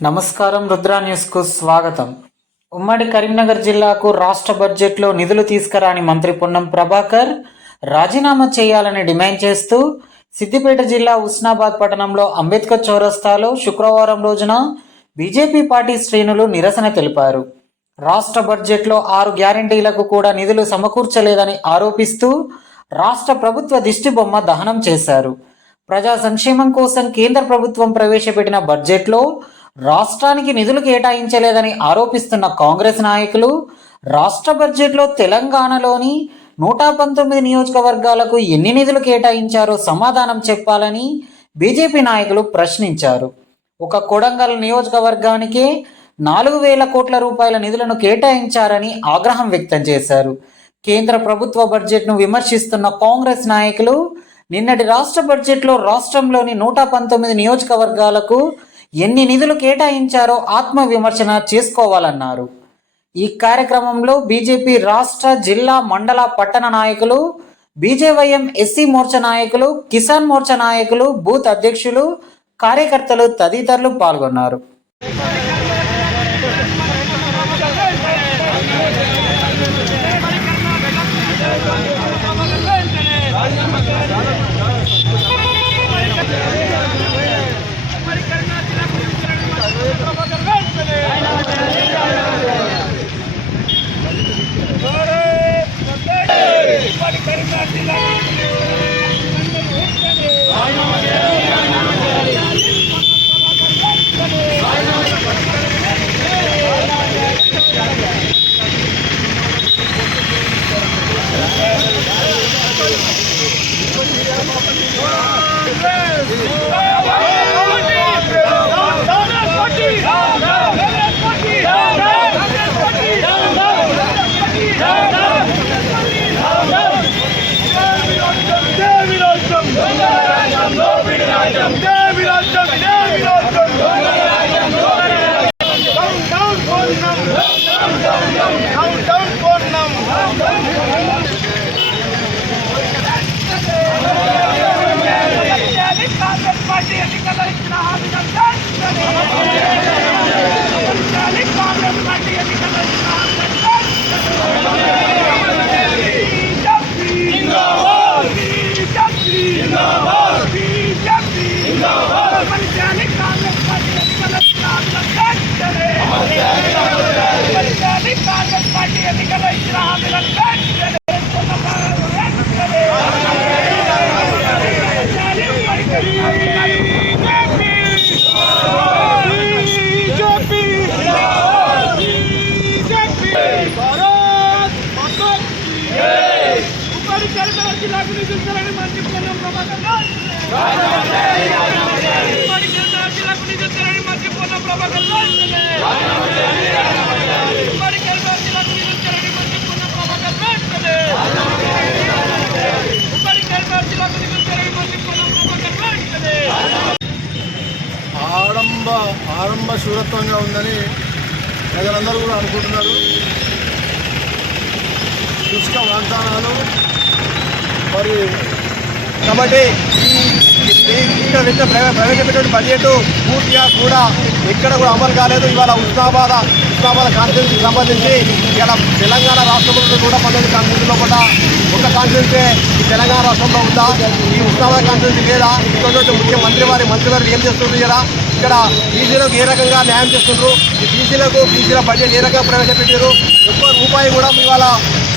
నమస్కారం. రుద్రా న్యూస్కు స్వాగతం. ఉమ్మడి కరీంనగర్ జిల్లాకు రాష్ట్ర బడ్జెట్లో నిధులు తీసుకురాని మంత్రి పొన్నం ప్రభాకర్ రాజీనామా చేయాలని డిమాండ్ చేస్తూ సిద్దిపేట జిల్లా హుస్నాబాద్ పట్టణంలో అంబేద్కర్ చౌరస్తాలో శుక్రవారం రోజున బీజేపీ పార్టీ శ్రేణులు నిరసన తెలిపారు. రాష్ట్ర బడ్జెట్లో 6 గ్యారంటీలకు కూడా నిధులు సమకూర్చలేదని ఆరోపిస్తూ రాష్ట్ర ప్రభుత్వ దిష్టిబొమ్మ దహనం చేశారు. ప్రజా సంక్షేమం కోసం కేంద్ర ప్రభుత్వం ప్రవేశపెట్టిన బడ్జెట్లో రాష్ట్రానికి నిధులు కేటాయించలేదని ఆరోపిస్తున్న కాంగ్రెస్ నాయకులు రాష్ట్ర బడ్జెట్లో తెలంగాణలోని 119 నియోజకవర్గాలకు ఎన్ని నిధులు కేటాయించారో సమాధానం చెప్పాలని బీజేపీ నాయకులు ప్రశ్నించారు. ఒక కొడంగల్ నియోజకవర్గానికే 4,000 కోట్ల రూపాయల నిధులను కేటాయించారని ఆగ్రహం వ్యక్తం చేశారు. కేంద్ర ప్రభుత్వ బడ్జెట్ను విమర్శిస్తున్న కాంగ్రెస్ నాయకులు నిన్నటి రాష్ట్ర బడ్జెట్లో రాష్ట్రంలోని 119 నియోజకవర్గాలకు ఎన్ని నిధులు కేటాయించారో ఆత్మవిమర్శన చేసుకోవాలన్నారు. ఈ కార్యక్రమంలో బీజేపీ రాష్ట్ర, జిల్లా, మండల, పట్టణ నాయకులు, బీజేవైఎం ఎస్సీ మోర్చా నాయకులు, కిసాన్ మోర్చా నాయకులు, బూత్ అధ్యక్షులు, కార్యకర్తలు తదితరులు పాల్గొన్నారు. ఆరంభ శూరత్వంగా ఉందని ప్రజలందరూ కూడా అనుకుంటున్నారు. శుష్క వాగ్దానాలు మరి కాబట్టి ప్రవేశపెట్టిన బడ్జెట్ పూర్తిగా కూడా ఎక్కడ కూడా అమలు కాలేదు. ఇవాళ హుస్నాబాద్ కాన్స్టిట్యూన్సీకి సంబంధించి ఇలా తెలంగాణ రాష్ట్రంలో 119 కాన్స్టిట్యూన్సీలో కూడా ఒక కాన్స్టిట్యూన్సీ ఈ తెలంగాణ రాష్ట్రంలో ఉందా? ఈ హుస్నాబాద్ కాన్స్టిట్యూన్సీ లేదా? ఇంకొకటి మంత్రివారు ఏం చేస్తున్నారు? ఇక్కడ బీసీలకు ఏ రకంగా న్యాయం చేస్తున్నారు? ఈ బీసీల బడ్జెట్ ఏ రకంగా ప్రవేశపెట్టారు? ఒక్క రూపాయి కూడా ఇవాళ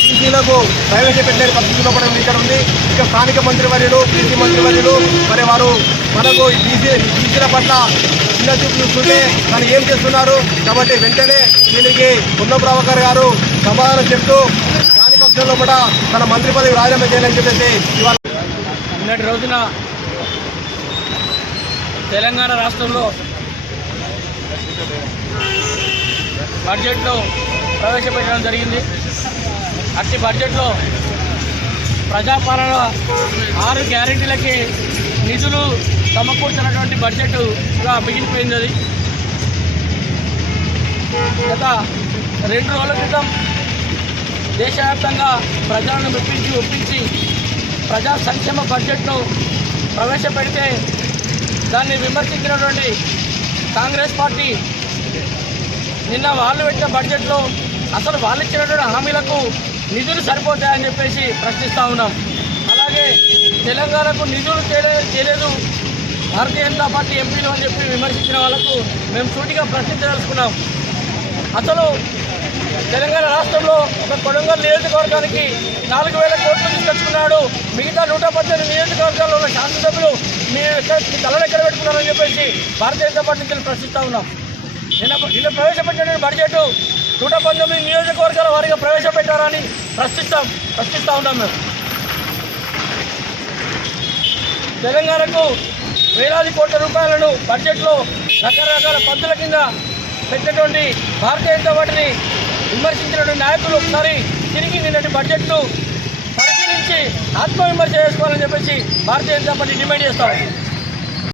బీసీలకు ప్రవేశపెట్టే పరిస్థితిలో కూడా ఇక్కడ ఉంది. ఇక స్థానిక మంత్రివర్యులు, బీసీ మంత్రివర్యులు మరి వారు మనకు బీసీల పట్ల చిన్న చూపు చూస్తుంటే తను ఏం చేస్తున్నారు? కాబట్టి వెంటనే దీనికి పొన్నం ప్రభాకర్ గారు సమాధానం చెప్తూ దాని పక్షంలో కూడా తన మంత్రి పదవి రాజీనామా చేయాలని చెప్పేసి ఇవాళ నిన్నటి రోజున తెలంగాణ రాష్ట్రంలో బడ్జెట్లో ప్రవేశపెట్టడం జరిగింది. అట్టి బడ్జెట్లో ప్రజాపాలన 6 గ్యారెంటీలకి నిధులు సమకూర్చినటువంటి బడ్జెట్గా మిగిలిపోయింది. అది గత 2 రోజుల క్రితం దేశవ్యాప్తంగా ప్రజలను ఒప్పించి ప్రజా సంక్షేమ బడ్జెట్ను ప్రవేశపెడితే దాన్ని విమర్శించినటువంటి కాంగ్రెస్ పార్టీ నిన్న వాళ్ళు పెట్టిన బడ్జెట్లో అసలు వాళ్ళు ఇచ్చినటువంటి హామీలకు నిధులు సరిపోతాయని చెప్పేసి ప్రశ్నిస్తూ ఉన్నాం. అలాగే తెలంగాణకు నిధులు చేయలేదు భారతీయ జనతా పార్టీ ఎంపీలు అని చెప్పి విమర్శించిన వాళ్ళకు మేము సూటిగా ప్రశ్నించదలుచుకున్నాం. అసలు తెలంగాణ రాష్ట్రంలో ఒక కొడంగల్ నియోజకవర్గానికి 4,000 కోట్లు తీసుకొచ్చుకున్నాడు. మిగతా 118 నియోజకవర్గాల్లో ఉన్న శాసనసభ్యులు మీ తలలో ఎక్కడ పెట్టుకున్నారని చెప్పేసి భారతీయ జనతా పార్టీ నుంచి ప్రశ్నిస్తూ ఉన్నాం. నిన్న ప్రవేశపెట్టిన బడ్జెట్ 119 నియోజకవర్గాల వారిగా ప్రవేశపెట్టారని ప్రశ్నిస్తూ ఉన్నాం. మేము తెలంగాణకు వేలాది కోట్ల రూపాయలను బడ్జెట్లో రకరకాల పద్ధతుల కింద పెట్టినటువంటి భారతీయ జనతా పార్టీని విమర్శించినటువంటి నాయకులు ఒకసారి తిరిగి నిన్నటి బడ్జెట్ను పరిశీలించి ఆత్మవిమర్శ చేసుకోవాలని చెప్పేసి భారతీయ జనతా పార్టీ డిమాండ్ చేస్తాం.